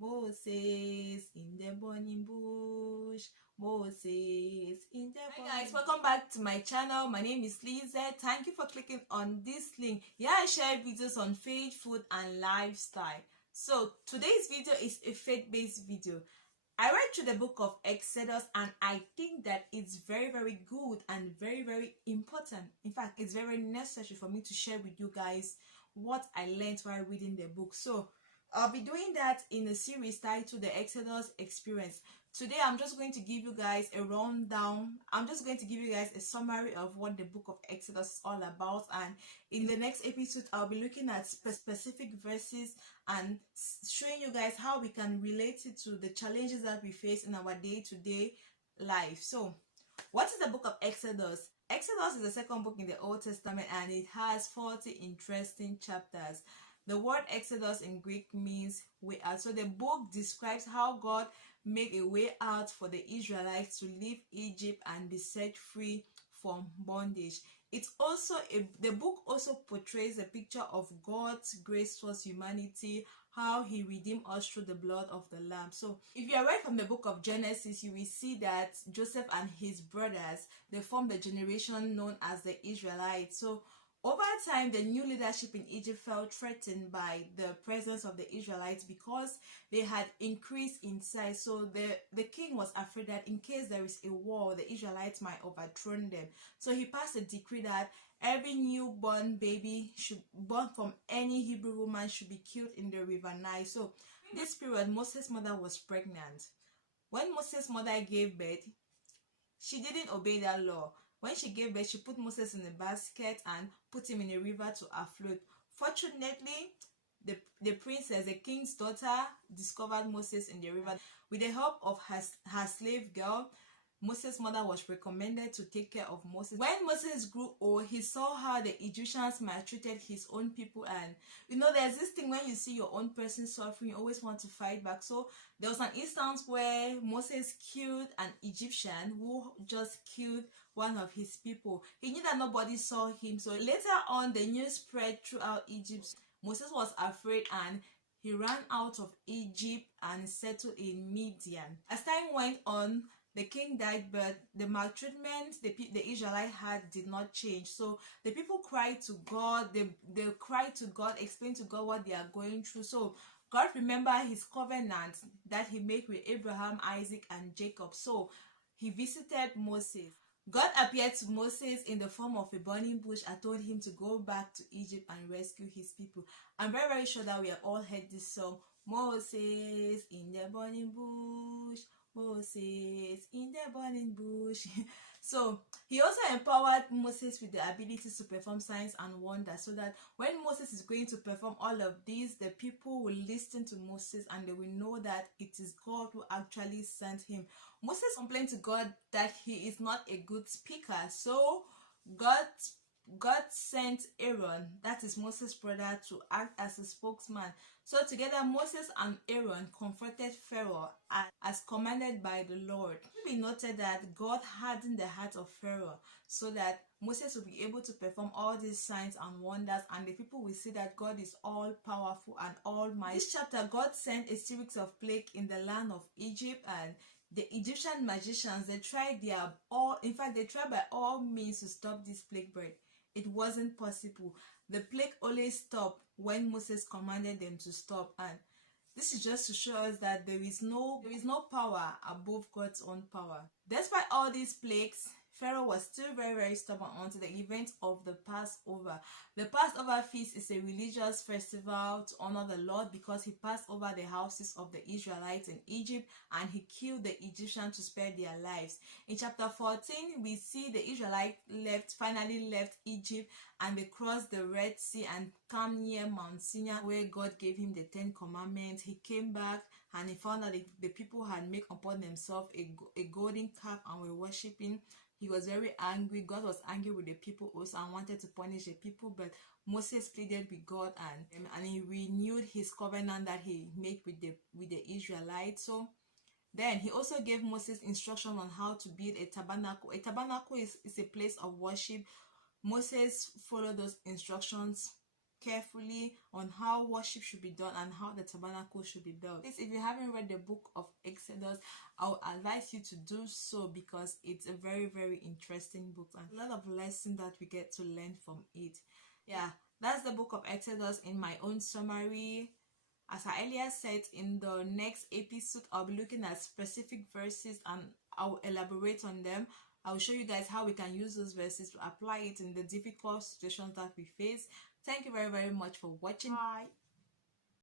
Moses in the burning bush. Moses in the burning. Hi guys, welcome back to my channel. My name is Lisa. Thank you for clicking on this link. Here I share videos on faith, food, and lifestyle. So today's video is a faith-based video. I read through the book of Exodus and I think that it's very good and very important. In fact, it's very necessary for me to share with you guys what I learned while reading the book. So I'll be doing that in a series titled The Exodus Experience. Today I'm just going to give you guys a rundown. I'm just going to give you guys a summary of what the book of Exodus is all about, and in the next episode I'll be looking at specific verses and showing you guys how we can relate it to the challenges that we face in our day-to-day life. So what is the book of Exodus? Exodus is the second book in the Old Testament and it has 40 interesting chapters. The word Exodus in Greek means way out. So the book describes how God made a way out for the Israelites to leave Egypt and be set free from bondage. The book also portrays a picture of God's grace towards humanity, how he redeemed us through the blood of the Lamb. So if you are read from the book of Genesis, you will see that Joseph and his brothers, they formed the generation known as the Israelites. So over time, the new leadership in Egypt felt threatened by the presence of the Israelites because they had increased in size. So the king was afraid that in case there is a war, the Israelites might overthrow them. So he passed a decree that every newborn baby born from any Hebrew woman should be killed in the river Nile. So in this period, Moses' mother was pregnant. When Moses' mother gave birth, she didn't obey that law. When she gave birth, she put Moses in a basket and put him in a river to afloat. Fortunately, the princess, the king's daughter, discovered Moses in the river. With the help of her slave girl, Moses' mother was recommended to take care of Moses. When Moses grew old, he saw how the Egyptians maltreated his own people, and there's this thing when you see your own person suffering, you always want to fight back. So there was an instance where Moses killed an Egyptian who just killed one of his people. He knew that nobody saw him, so later on the news spread throughout Egypt. Moses was afraid and he ran out of Egypt and settled in Midian. As time went on, the king died, but the maltreatment the Israelites had did not change. So the people cried to God. They cried to God, explained to God what they are going through. So God remembered his covenant that he made with Abraham, Isaac, and Jacob. So he visited Moses. God appeared to Moses in the form of a burning bush and told him to go back to Egypt and rescue his people. I'm very sure that we have all heard this song, Moses in the burning bush, Moses in the burning bush. So he also empowered Moses with the ability to perform signs and wonders, so that when Moses is going to perform all of these, the people will listen to Moses and they will know that it is God who actually sent him. Moses complained to God that he is not a good speaker, so God sent Aaron, that is Moses' brother, to act as a spokesman. So together Moses and Aaron confronted Pharaoh as commanded by the Lord. We noted that God hardened the heart of Pharaoh so that Moses will be able to perform all these signs and wonders, and the people will see that God is all powerful and almighty. In this chapter, God sent a series of plagues in the land of Egypt, and the Egyptian magicians, they tried by all means to stop this plague bird. It wasn't possible. The plague only stopped when Moses commanded them to stop, and this is just to show us that there is no power above God's own power. Despite all these plagues, Pharaoh was still very stubborn until the event of the Passover. The Passover feast is a religious festival to honor the Lord because he passed over the houses of the Israelites in Egypt and he killed the Egyptians to spare their lives. In chapter 14, we see the Israelites finally left Egypt and they crossed the Red Sea and came near Mount Sinai where God gave him the 10 commandments. He came back and he found that the people had made upon themselves a golden calf and were worshipping. He was very angry. God was angry with the people also and wanted to punish the people, but Moses pleaded with God and he renewed his covenant that he made with the Israelites. So then he also gave Moses instruction on how to build a tabernacle. A tabernacle is a place of worship. Moses followed those instructions carefully on how worship should be done and how the tabernacle should be built. If you haven't read the book of Exodus, I'll advise you to do so, because it's a very interesting book and a lot of lessons that we get to learn from it. Yeah, that's the book of Exodus in my own summary. As I earlier said, in the next episode, I'll be looking at specific verses and I'll elaborate on them. I'll show you guys how we can use those verses to apply it in the difficult situations that we face. Thank you very much for watching. Bye.